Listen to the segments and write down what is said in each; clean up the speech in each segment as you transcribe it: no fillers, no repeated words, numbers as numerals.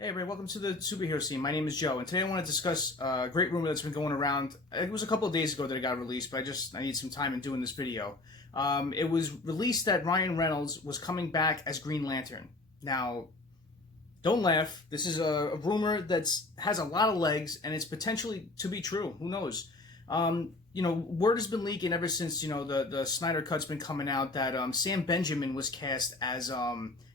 Hey everybody, welcome to the superhero scene. My name is Joe, and today I want to discuss a great rumor that's been going around. It was a couple of days ago that it got released, but I need some time in doing this video. It was released that Ryan Reynolds was coming back as Green Lantern. Now, don't laugh. This is a rumor that has a lot of legs, and it's potentially to be true. Who knows? Word has been leaking ever since the Snyder Cut's been coming out that Sam Benjamin was cast as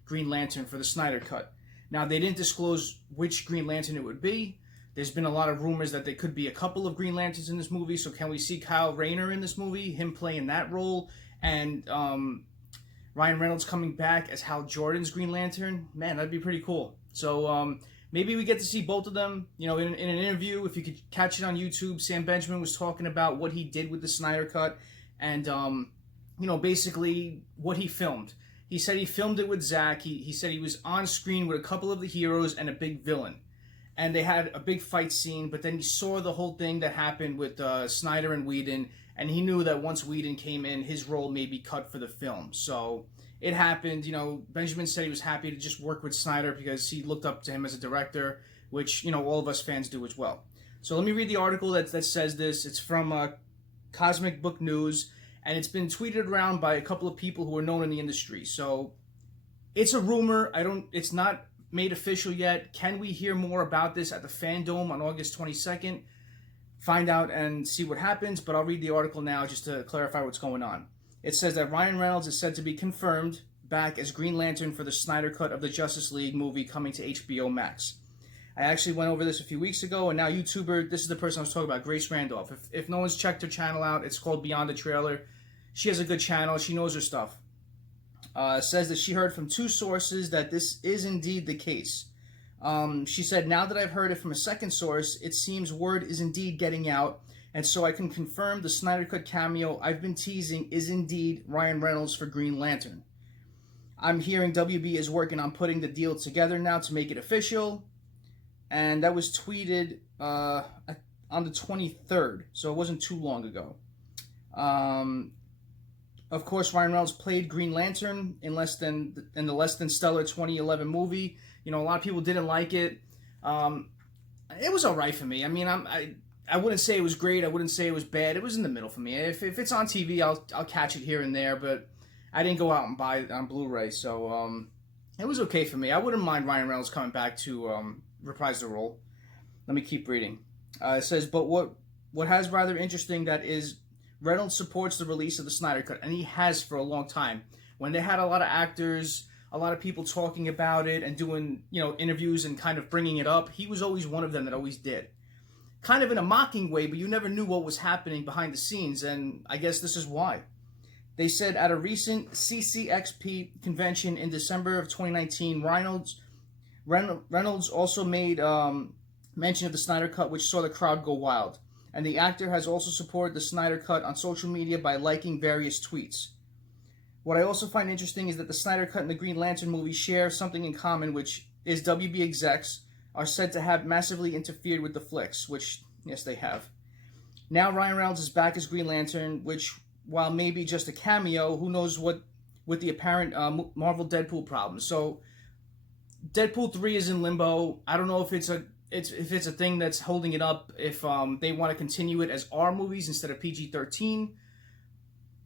Green Lantern for the Snyder Cut. Now, they didn't disclose which Green Lantern it would be. There's been a lot of rumors that there could be a couple of Green Lanterns in this movie. So can we see Kyle Rayner in this movie, him playing that role, and Ryan Reynolds coming back as Hal Jordan's Green Lantern? Man, that'd be pretty cool. So maybe we get to see both of them. In an interview, if you could catch it on YouTube, Sam Benjamin was talking about what he did with the Snyder Cut and, basically what he filmed. He said he filmed it with Zack. He said he was on screen with a couple of the heroes and a big villain. And they had a big fight scene, but then he saw the whole thing that happened with Snyder and Whedon, and he knew that once Whedon came in, his role may be cut for the film. So it happened. Benjamin said he was happy to just work with Snyder because he looked up to him as a director, which, all of us fans do as well. So let me read the article that says this. It's from Cosmic Book News. And it's been tweeted around by a couple of people who are known in the industry. So it's a rumor. It's not made official yet. Can we hear more about this at the Fandome on August 22nd? Find out and see what happens. But I'll read the article now just to clarify what's going on. It says that Ryan Reynolds is said to be confirmed back as Green Lantern for the Snyder Cut of the Justice League movie coming to HBO Max. I actually went over this a few weeks ago, and now YouTuber, this is the person I was talking about, Grace Randolph. If no one's checked her channel out, it's called Beyond the Trailer. She has a good channel. She knows her stuff. Says that she heard from two sources that this is indeed the case. She said, now that I've heard it from a second source, it seems word is indeed getting out, and so I can confirm the Snyder Cut cameo I've been teasing is indeed Ryan Reynolds for Green Lantern. I'm hearing WB is working on putting the deal together now to make it official. And that was tweeted on the 23rd, so it wasn't too long ago. Of course, Ryan Reynolds played Green Lantern in the less than stellar 2011 movie. A lot of people didn't like it. It was all right for me. I mean, I wouldn't say it was great. I wouldn't say it was bad. It was in the middle for me. If it's on TV, I'll catch it here and there. But I didn't go out and buy it on Blu-ray, so it was okay for me. I wouldn't mind Ryan Reynolds coming back to reprise the role. Let me keep reading. It says, but what has rather interesting that is Reynolds supports the release of the Snyder Cut, and he has for a long time. When they had a lot of actors, a lot of people talking about it and doing, interviews and kind of bringing it up, he was always one of them that always did. Kind of in a mocking way, but you never knew what was happening behind the scenes, and I guess this is why. They said at a recent CCXP convention in December of 2019, Reynolds also made mention of the Snyder Cut, which saw the crowd go wild. And the actor has also supported the Snyder Cut on social media by liking various tweets. What I also find interesting is that the Snyder Cut and the Green Lantern movie share something in common, which is WB execs are said to have massively interfered with the flicks, which, yes, they have. Now Ryan Reynolds is back as Green Lantern, which, while maybe just a cameo, who knows what with the apparent Marvel Deadpool problem. So Deadpool 3 is in limbo. I don't know if it's a thing that's holding it up, if they want to continue it as R movies instead of PG-13.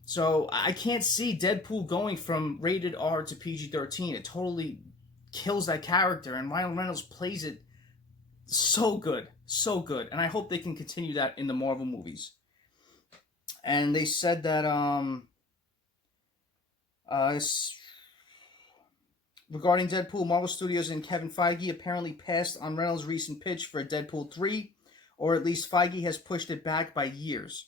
So I can't see Deadpool going from rated R to PG-13. It totally kills that character, and Ryan Reynolds plays it so good, so good. And I hope they can continue that in the Marvel movies. And they said that regarding Deadpool, Marvel Studios and Kevin Feige apparently passed on Reynolds' recent pitch for Deadpool 3, or at least Feige has pushed it back by years.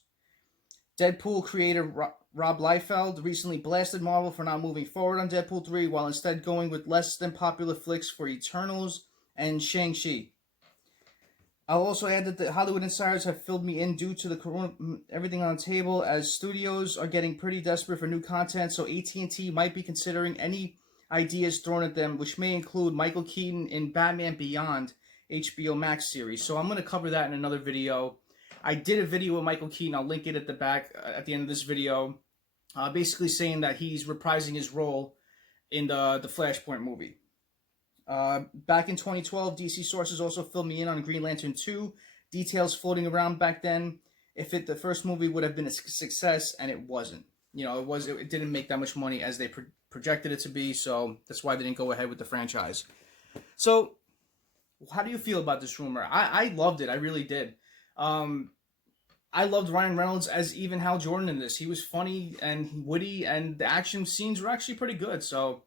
Deadpool creator Rob Liefeld recently blasted Marvel for not moving forward on Deadpool 3, while instead going with less than popular flicks for Eternals and Shang-Chi. I'll also add that the Hollywood insiders have filled me in due to the corona, everything on the table, as studios are getting pretty desperate for new content, so AT&T might be considering any ideas thrown at them, which may include Michael Keaton in Batman Beyond HBO Max series. So I'm going to cover that in another video. I did a video with Michael Keaton. I'll link it at the back at the end of this video, basically saying that he's reprising his role in the Flashpoint movie. Back in 2012, DC sources also filled me in on Green Lantern 2. Details floating around back then. The first movie would have been a success, and it wasn't. It didn't make that much money as they projected it to be, so that's why they didn't go ahead with the franchise. So, how do you feel about this rumor? I loved it. I really did. I loved Ryan Reynolds as even Hal Jordan in this. He was funny and witty, and the action scenes were actually pretty good. So,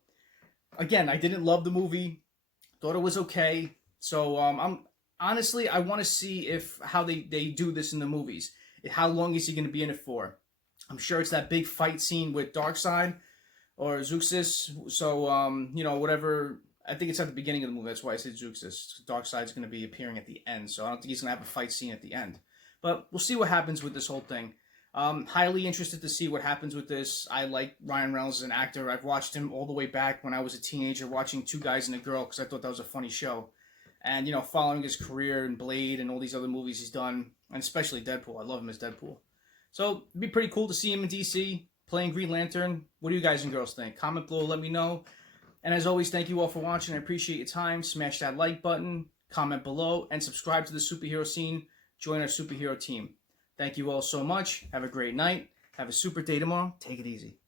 again, I didn't love the movie. Thought it was okay. So, I want to see how they do this in the movies. How long is he going to be in it for? I'm sure it's that big fight scene with Darkseid or Zeuxis. So, whatever. I think it's at the beginning of the movie. That's why I said Zeuxis. Darkseid's going to be appearing at the end. So I don't think he's going to have a fight scene at the end. But we'll see what happens with this whole thing. Highly interested to see what happens with this. I like Ryan Reynolds as an actor. I've watched him all the way back when I was a teenager watching Two Guys and a Girl because I thought that was a funny show. And, following his career in Blade and all these other movies he's done, and especially Deadpool. I love him as Deadpool. So it'd be pretty cool to see him in DC playing Green Lantern. What do you guys and girls think? Comment below, let me know. And as always, thank you all for watching. I appreciate your time. Smash that like button, comment below, and subscribe to the superhero scene. Join our superhero team. Thank you all so much. Have a great night. Have a super day tomorrow. Take it easy.